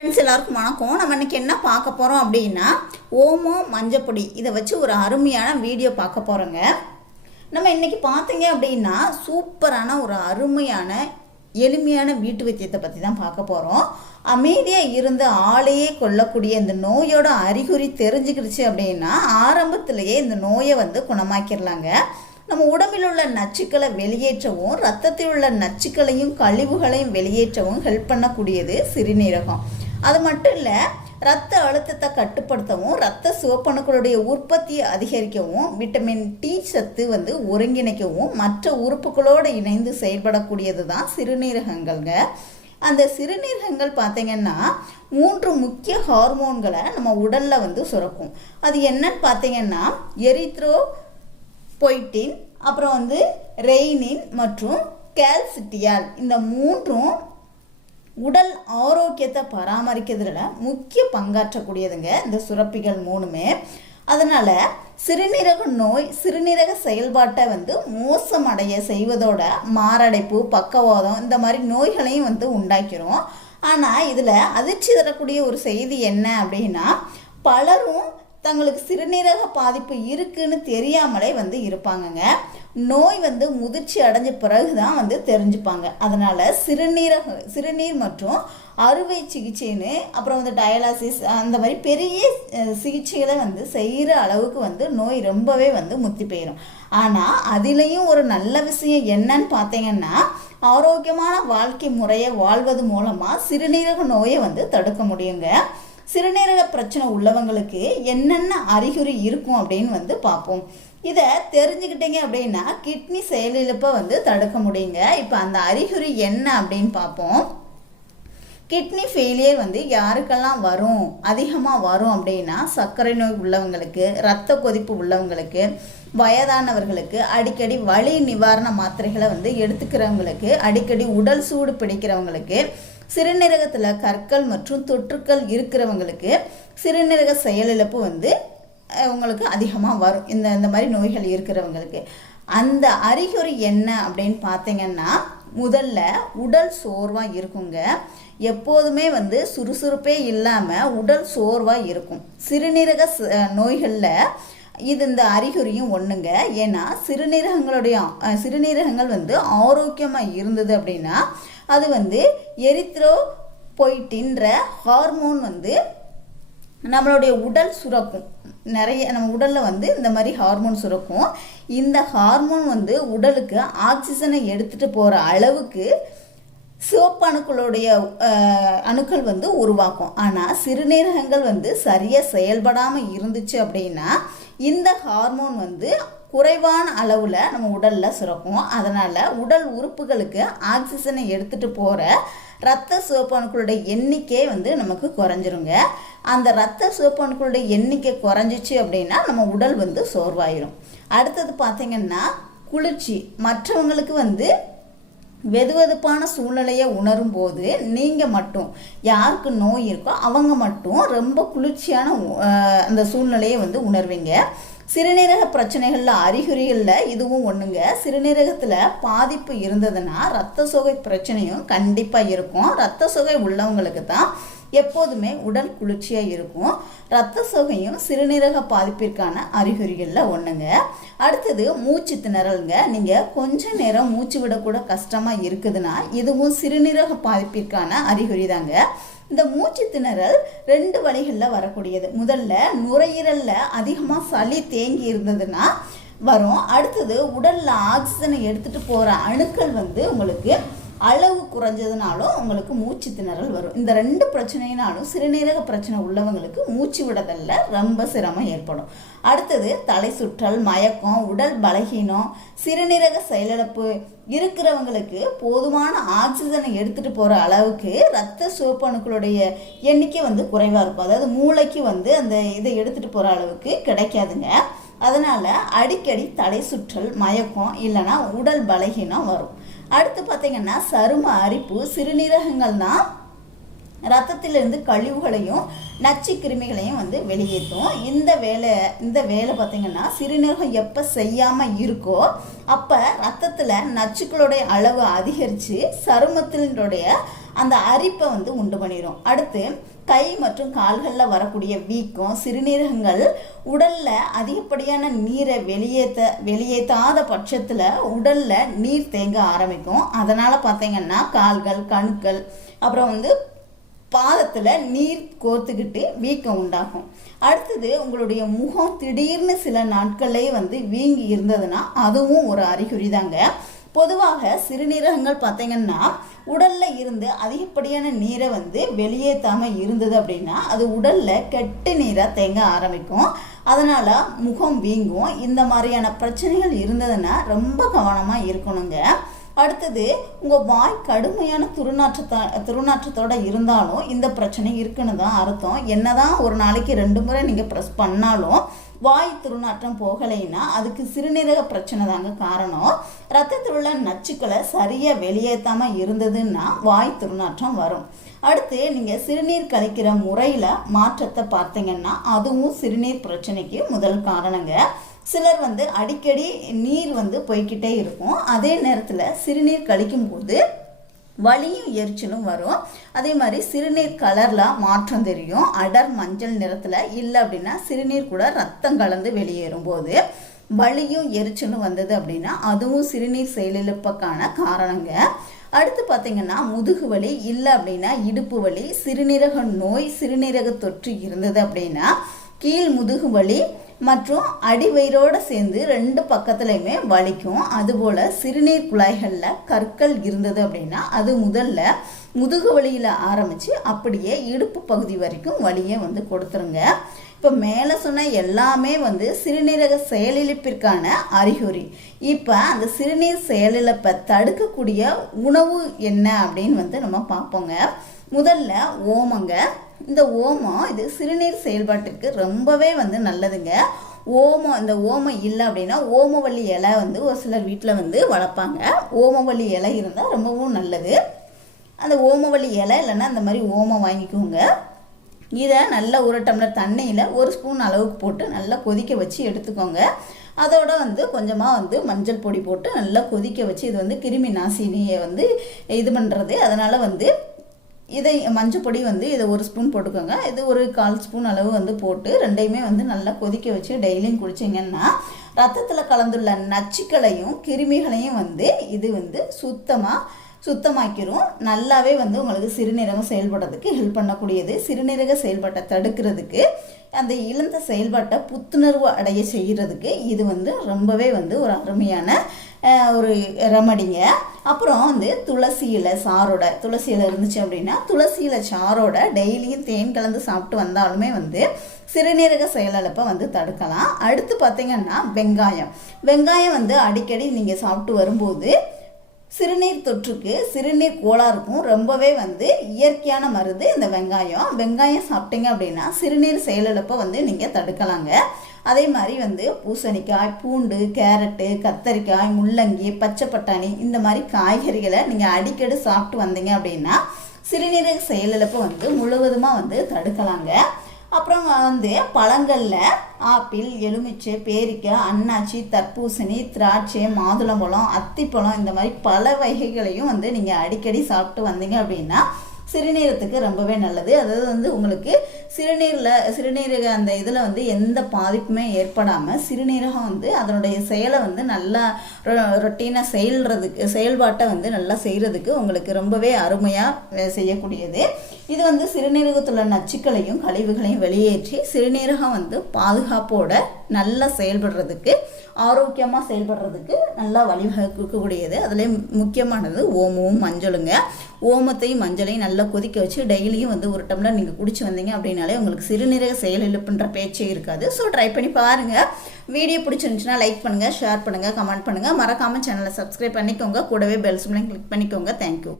Friends எல்லாருக்கும் வணக்கம். நம்ம இன்னைக்கு என்ன பார்க்க போகிறோம் அப்படின்னா ஓமம் மஞ்சப்பொடி. இதை வச்சு ஒரு அருமையான வீடியோ பார்க்க போகிறோங்க நம்ம இன்னைக்கு பார்த்தீங்க அப்படின்னா சூப்பரான ஒரு அருமையான எளிமையான வீட்டு வைத்தியத்தை பற்றி தான் பார்க்க போகிறோம் அமைதியாக இருந்து ஆளையே கொல்லக்கூடிய இந்த நோயோட அறிகுறி தெரிஞ்சுக்கிடுச்சு அப்படின்னா ஆரம்பத்திலேயே இந்த நோயை வந்து குணமாக்கிடலாங்க. நம்ம உடம்பில் உள்ள நச்சுக்களை வெளியேற்றவும் ரத்தத்தில் உள்ள நச்சுக்களையும் கழிவுகளையும் வெளியேற்றவும் ஹெல்ப் பண்ணக்கூடியது சிறுநீரகம். அது மட்டும் இல்லை ரத்த அழுத்தத்தை கட்டுப்படுத்தவும் ரத்த சிவப்பணுக்களுடைய உற்பத்தியை அதிகரிக்கவும் விட்டமின் டி சத்து வந்து ஒருங்கிணைக்கவும் மற்ற உறுப்புகளோடு இணைந்து செயல்படக்கூடியது தான் சிறுநீரகங்கள்ங்க. அந்த சிறுநீரகங்கள் பார்த்தீங்கன்னா மூன்று முக்கிய ஹார்மோன்களை நம்ம உடலில் வந்து சுரக்கும். அது என்னன்னு பார்த்தீங்கன்னா எரித்ரோ பொய்டின் அப்புறம் வந்து ரெய்னின் மற்றும் கேல்சிட்டியால். இந்த மூன்றும் உடல் ஆரோக்கியத்தை பராமரிக்கிறதுல முக்கிய பங்காற்றக்கூடியதுங்க இந்த சுரப்பிகள் மூணுமே. அதனால் சிறுநீரக நோய் சிறுநீரக செயல்பாட்டை வந்து மோசமடைய செய்வதோட மாரடைப்பு பக்கவாதம் இந்த மாதிரி நோய்களையும் வந்து உண்டாக்கிறோம். ஆனால் இதில் அதிர்ச்சி தரக்கூடிய ஒரு செய்தி என்ன அப்படின்னா பலரும் தங்களுக்கு சிறுநீரக பாதிப்பு இருக்குன்னு தெரியாமலே வந்து இருப்பாங்கங்க. நோய் வந்து முதிர்ச்சி அடைஞ்ச பிறகு தான் வந்து தெரிஞ்சுப்பாங்க. அதனால் சிறுநீரக சிறுநீர் மற்றும் அறுவை சிகிச்சைன்னு அப்புறம் வந்து டயாலிசிஸ் அந்த மாதிரி பெரிய சிகிச்சைகளை வந்து செய்கிற அளவுக்கு வந்து நோய் ரொம்பவே வந்து முத்தி போயிடும் ஆனால் அதுலேயும் ஒரு நல்ல விஷயம் என்னன்னு பார்த்தீங்கன்னா ஆரோக்கியமான வாழ்க்கை முறையை வாழ்வது மூலமாக சிறுநீரக நோயை வந்து தடுக்க முடியுங்க. சிறுநீரக பிரச்சனை உள்ளவங்களுக்கு என்னென்ன அறிகுறி இருக்கும் அப்படின்னு வந்து பார்ப்போம். இதை தெரிஞ்சுக்கிட்டீங்க அப்படின்னா கிட்னி செயலிழப்பை வந்து தடுக்க முடியுங்க. இப்போ அந்த அறிகுறி என்ன அப்படின்னு பார்ப்போம். கிட்னி ஃபெயிலியர் வந்து யாருக்கெல்லாம் வரும்? அதிகமாக வரும் அப்படின்னா சர்க்கரை நோய் உள்ளவங்களுக்கு இரத்த கொதிப்பு உள்ளவங்களுக்கு வயதானவர்களுக்கு அடிக்கடி வலி நிவாரண மாத்திரைகளை வந்து எடுத்துக்கிறவங்களுக்கு அடிக்கடி உடல் சூடு பிடிக்கிறவங்களுக்கு சிறுநீரகத்தில் கற்கள் மற்றும் தொற்றுக்கள் இருக்கிறவங்களுக்கு சிறுநீரக செயலிழப்பு வந்து அவங்களுக்கு உங்களுக்கு அதிகமாக வரும். இந்த இந்த மாதிரி நோய்கள் இருக்கிறவங்களுக்கு. அந்த அறிகுறி என்ன அப்படின்னு பார்த்தீங்கன்னா முதல்ல உடல் சோர்வாக இருக்குங்க. எப்போதுமே வந்து சுறுசுறுப்பே இல்லாமல் உடல் சோர்வாக இருக்கும். சிறுநீரக ச- நோய்களில் இது இந்த அறிகுறியும் ஒன்றுங்க ஏன்னா சிறுநீரகங்களுடைய சிறுநீரகங்கள் வந்து ஆரோக்கியமாக இருந்தது அப்படின்னா அது வந்து எரித்ரோ பொய்டின்ற ஹார்மோன் வந்து நம்மளுடைய உடல் சுரக்கும். நிறைய நம்ம உடலில் வந்து இந்த மாதிரி ஹார்மோன் சுரக்கும். இந்த ஹார்மோன் வந்து உடலுக்கு ஆக்சிஜனை எடுத்துகிட்டு போகிற அளவுக்கு சிவப்பு அணுக்களுடைய அணுக்கள் வந்து உருவாக்கும். ஆனால் சிறுநீரகங்கள் வந்து சரியாக செயல்படாமல் இருந்துச்சு அப்படின்னா இந்த ஹார்மோன் வந்து குறைவான அளவில் நம்ம உடலில் சுரக்கும். அதனால் உடல் உறுப்புகளுக்கு ஆக்சிஜனை எடுத்துகிட்டு போகிற ரத்த சிவப்பணுக்களுடைய எண்ணிக்கை வந்து நமக்கு குறைஞ்சிருங்க. அந்த ரத்த சிவப்பணுக்களுடைய எண்ணிக்கை குறைஞ்சிச்சு அப்படின்னா நம்ம உடல் வந்து சோர்வாயிரும். அடுத்தது பார்த்திங்கன்னா குளிர்ச்சி. மற்றவங்களுக்கு வந்து வெதுவெதுப்பான சூழ்நிலையை உணரும் போது நீங்கள் மட்டும் யாருக்கு நோய் இருக்கோ அவங்க மட்டும் ரொம்ப குளிர்ச்சியான அந்த சூழ்நிலையை வந்து உணர்வீங்க. சிறுநீரக பிரச்சனைகளில் அறிகுறிகளில் இதுவும் ஒன்றுங்க சிறுநீரகத்தில் பாதிப்பு இருந்ததுன்னா ரத்த சோகை பிரச்சனையும் கண்டிப்பாக இருக்கும். ரத்த சோகை உள்ளவங்களுக்கு தான் எப்போதுமே உடல் குளிர்ச்சியாக இருக்கும். ரத்த சோகையும் சிறுநீரக பாதிப்பிற்கான அறிகுறிகளில் ஒன்றுங்க அடுத்தது மூச்சு திணறலுங்க. நீங்கள் கொஞ்ச நேரம் மூச்சு விடக்கூட கஷ்டமாக இருக்குதுன்னா இதுவும் சிறுநீரக பாதிப்பிற்கான அறிகுறி தாங்க இந்த மூச்சு திணறல் ரெண்டு வழிகளில் வரக்கூடியது. முதல்ல நுரையீரலில் அதிகமாக சளி தேங்கி இருந்ததுன்னா வரும். அடுத்தது உடலில் ஆக்சிஜனை எடுத்துகிட்டு போகிற அணுக்கள் வந்து உங்களுக்கு அளவு குறைஞ்சதுனாலும் உங்களுக்கு மூச்சு திணறல் வரும். இந்த ரெண்டு பிரச்சனையினாலும் சிறுநீரக பிரச்சனை உள்ளவங்களுக்கு மூச்சு விடுதல்ல ரொம்ப சிரமம் ஏற்படும். அடுத்தது தலை சுற்றல் மயக்கம் உடல் பலகீனம் சிறுநீரக செயலிழப்பு. இருக்கிறவங்களுக்கு போதுமான ஆக்சிஜனை எடுத்துகிட்டு போகிற அளவுக்கு ரத்த சிவப்பணுக்களுடைய எண்ணிக்கை வந்து குறைவாக இருக்கும். அதாவது மூளைக்கு வந்து அந்த இதை எடுத்துகிட்டு போகிற அளவுக்கு கிடைக்காதுங்க. அதனால் அடிக்கடி தலை சுற்றல் மயக்கம் இல்லைன்னா உடல் பலகீனம் வரும். அடுத்து பார்த்தீங்கன்னா சரும அரிப்பு சிறுநீரகங்கள் தான் ரத்தத்திலிருந்து கழிவுகளையும் நச்சு கிருமிகளையும் வந்து வெளியேற்றும். இந்த வேலை இந்த வேலை பார்த்திங்கன்னா சிறுநீரகம் எப்போ செய்யாமல் இருக்கோ அப்போ ரத்தத்தில் நச்சுக்களுடைய அளவு அதிகரித்து சருமத்தினுடைய அந்த அரிப்பை வந்து உண்டு பண்ணிடும் அடுத்து கை மற்றும் கால்களில் வரக்கூடிய வீக்கம் சிறுநீரகங்கள் உடலில் அதிகப்படியான நீரை வெளியேற்ற வெளியேற்றாத பட்சத்தில் உடலில் நீர் தேங்க ஆரம்பிக்கும். அதனால் பார்த்தீங்கன்னா கால்கள் கணுக்கள் அப்புறம் வந்து பாதத்தில் நீர் கோர்த்துக்கிட்டு வீக்கம் உண்டாகும். அடுத்தது உங்களுடைய முகம் திடீர்னு சில நாட்களே வந்து வீங்கி இருந்ததுன்னா அதுவும் ஒரு அறிகுறி தாங்க பொதுவாக சிறுநீரகங்கள் பார்த்தீங்கன்னா உடலில் இருந்து அதிகப்படியான நீரை வந்து வெளியேற்றாமல் இருந்தது அப்படின்னா அது உடலில் கெட்ட நீராக தேங்க ஆரம்பிக்கும். அதனால் முகம் வீங்கும். இந்த மாதிரியான பிரச்சனைகள் இருந்ததுன்னா ரொம்ப கவனமாக இருக்கணுங்க. அடுத்தது உங்கள் வாய் கடுமையான துருநாற்றத்தை துருநாற்றத்தோடு இருந்தாலும் இந்த பிரச்சனை இருக்குன்னு தான் அர்த்தம். என்னதான் ஒரு நாளைக்கு ரெண்டு முறை நீங்கள் ப்ரெஸ் பண்ணாலும் வாய் துருநாற்றம் போகலைன்னா அதுக்கு சிறுநீரக பிரச்சனை தாங்க காரணம். ரத்தத்தில் உள்ள நச்சுக்களை சரியாக வெளியேற்றாமல் இருந்ததுன்னா வாய் துருநாற்றம் வரும். அடுத்து நீங்கள் சிறுநீர் கழிக்கிற முறையில் மாற்றத்தை பார்த்தீங்கன்னா அதுவும் சிறுநீர் பிரச்சனைக்கு முதல் காரணங்க. சிலர் வந்து அடிக்கடி நீர் வந்து போய்கிட்டே இருக்கும். அதே நேரத்தில் சிறுநீர் கழிக்கும் போது வலியும் எரிச்சலும் வரும். அதே மாதிரி சிறுநீர் கலரில் மாற்றம் தெரியும். அடர் மஞ்சள் நிறத்தில் இல்லை அப்படின்னா சிறுநீர் கூட ரத்தம் கலந்து வெளியேறும் போது வலியும் எரிச்சலும் வந்தது அப்படின்னா அதுவும் சிறுநீர் செயலிழப்புக்கான காரணங்க. அடுத்து பார்த்தீங்கன்னா முதுகு வலி இல்லை அப்படின்னா இடுப்பு வலி சிறுநீரக நோய் சிறுநீரக தொற்று இருந்தது அப்படின்னா கீழ் முதுகு வலி மற்றும் அடிவயிறோடு சேர்ந்து ரெண்டு பக்கத்துலையுமே வலிக்கும். அதுபோல் சிறுநீர் குழாய்களில் கற்கள் இருந்தது அப்படின்னா அது முதல்ல முதுகு வலியில் ஆரம்பித்து அப்படியே இடுப்பு பகுதி வரைக்கும் வலியை வந்து கொடுத்துருங்க. இப்போ மேலே சொன்ன எல்லாமே வந்து சிறுநீரக செயலிழப்பிற்கான அறிகுறி. இப்போ அந்த சிறுநீர் செயலிழப்பை தடுக்கக்கூடிய உணவு என்ன அப்படின்னு வந்து நம்ம பார்ப்போங்க. முதல்ல ஓமங்க இந்த ஓமம் இது சிறுநீர் செயல்பாட்டிற்கு ரொம்பவே வந்து நல்லதுங்க. ஓமம் இந்த ஓமம் இல்லை அப்படின்னா ஓமவல்லி இலை வந்து ஒரு சிலர் வீட்டில் வந்து வளர்ப்பாங்க. ஓமவல்லி இலை இருந்தால் ரொம்பவும் நல்லது. அந்த ஓமவல்லி இலை இல்லைன்னா அந்த மாதிரி ஓமம் வாங்கிக்கோங்க. இதை நல்லா ஒரு டம்ளர் தண்ணியில் ஒரு ஸ்பூன் அளவுக்கு போட்டு நல்லா கொதிக்க வச்சு எடுத்துக்கோங்க. அதோட வந்து கொஞ்சமாக வந்து மஞ்சள் பொடி போட்டு நல்லா கொதிக்க வச்சு இது வந்து கிருமி நாசினியை வந்து இது பண்ணுறது அதனால் வந்து இதை மஞ்சள் பொடி வந்து இதை ஒரு ஸ்பூன் போட்டுக்கோங்க. இது ஒரு கால் ஸ்பூன் அளவு வந்து போட்டு ரெண்டையுமே வந்து நல்லா கொதிக்க வச்சு டெய்லியும் குடிச்சிங்கன்னா ரத்தத்தில் கலந்துள்ள நச்சுக்களையும் கிருமிகளையும் வந்து இது வந்து சுத்தமாக சுத்தமாக்கிரும். நல்லாவே வந்து உங்களுக்கு சிறுநீரகம் செயல்படுறதுக்கு ஹெல்ப் பண்ணக்கூடியது. சிறுநீரக செயல்பாட்டை தடுக்கிறதுக்கு அந்த இழந்த செயல்பாட்டை புத்துணர்வு அடைய செய்கிறதுக்கு இது வந்து ரொம்பவே வந்து ஒரு அருமையான ஒரு ரெமடிங்க. அப்புறம் வந்து துளசி இலை சாரோட துளசி இலை இருந்துச்சு அப்படின்னா துளசி இலை சாரோட டெய்லியும் தேன் கலந்து சாப்பிட்டு வந்தாலுமே வந்து சிறுநீரக செயலிழப்பை வந்து தடுக்கலாம். அடுத்து பார்த்திங்கன்னா வெங்காயம். வெங்காயம் வந்து அடிக்கடி நீங்கள் சாப்பிட்டு வரும்போது சிறுநீர் தொற்றுக்கு சிறுநீர் கோளாறுக்கும் ரொம்பவே வந்து இயற்கையான மருந்து இந்த வெங்காயம். வெங்காயம் சாப்பிட்டீங்க அப்படின்னா சிறுநீர் செயலிழப்பை வந்து நீங்கள் தடுக்கலாங்க. அதே மாதிரி வந்து பூசணிக்காய் பூண்டு கேரட்டு கத்தரிக்காய் முள்ளங்கி பச்சை பட்டாணி இந்த மாதிரி காய்கறிகளை நீங்கள் அடிக்கடி சாப்பிட்டு வந்தீங்க அப்படின்னா சிறுநீரக செயலிழப்பை வந்து முழுவதுமாக வந்து தடுக்கலாங்க. அப்புறம் வந்து பழங்களில் ஆப்பிள் எலுமிச்சை பேரிக்காய் அன்னாச்சி தர்பூசணி திராட்சை மாதுளம்பழம் அத்திப்பழம் இந்த மாதிரி பல வகைகளையும் வந்து நீங்கள் அடிக்கடி சாப்பிட்டு வந்தீங்க அப்படின்னா சிறுநீரத்துக்கு ரொம்பவே நல்லது. அதாவது வந்து உங்களுக்கு சிறுநீரில் சிறுநீரக அந்த இதில் வந்து எந்த பாதிப்புமே ஏற்படாமல் சிறுநீரகம் வந்து அதனுடைய செயலை வந்து நல்லா ரொட்டீனாக செயல்றதுக்கு செயல்பாட்டை வந்து நல்லா செய்கிறதுக்கு உங்களுக்கு ரொம்பவே அருமையாக செய்யக்கூடியது. இது வந்து சிறுநீரகத்தில் நச்சுக்களையும் கழிவுகளையும் வெளியேற்றி சிறுநீரகம் வந்து பாதுகாப்போட நல்லா செயல்படுறதுக்கு ஆரோக்கியமாக செயல்படுறதுக்கு நல்லா வழிவகுக்கக்கூடியது. அதில் முக்கியமானது ஓமமும் மஞ்சளுங்க. ஓமத்தையும் மஞ்சளையும் நல்லா கொதிக்க வச்சு டெய்லியும் வந்து ஒரு டம்ளர் நீங்கள் குடிச்சு வந்தீங்க அப்படின்னா அப்படின்னாலே உங்களுக்கு சிறுநீரக செயலிழப்புன்ற பேச்சே இருக்காது. ஸோ ட்ரை பண்ணி பாருங்கள் வீடியோ பிடிச்சிருந்துச்சுன்னா லைக் பண்ணுங்கள் ஷேர் பண்ணுங்கள் கமெண்ட் பண்ணுங்கள் மறக்காமல் சேனலை சப்ஸ்கிரைப் பண்ணிக்கோங்க. கூடவே பெல் சிம்லையும் கிளிக் பண்ணிக்கோங்க. Thank you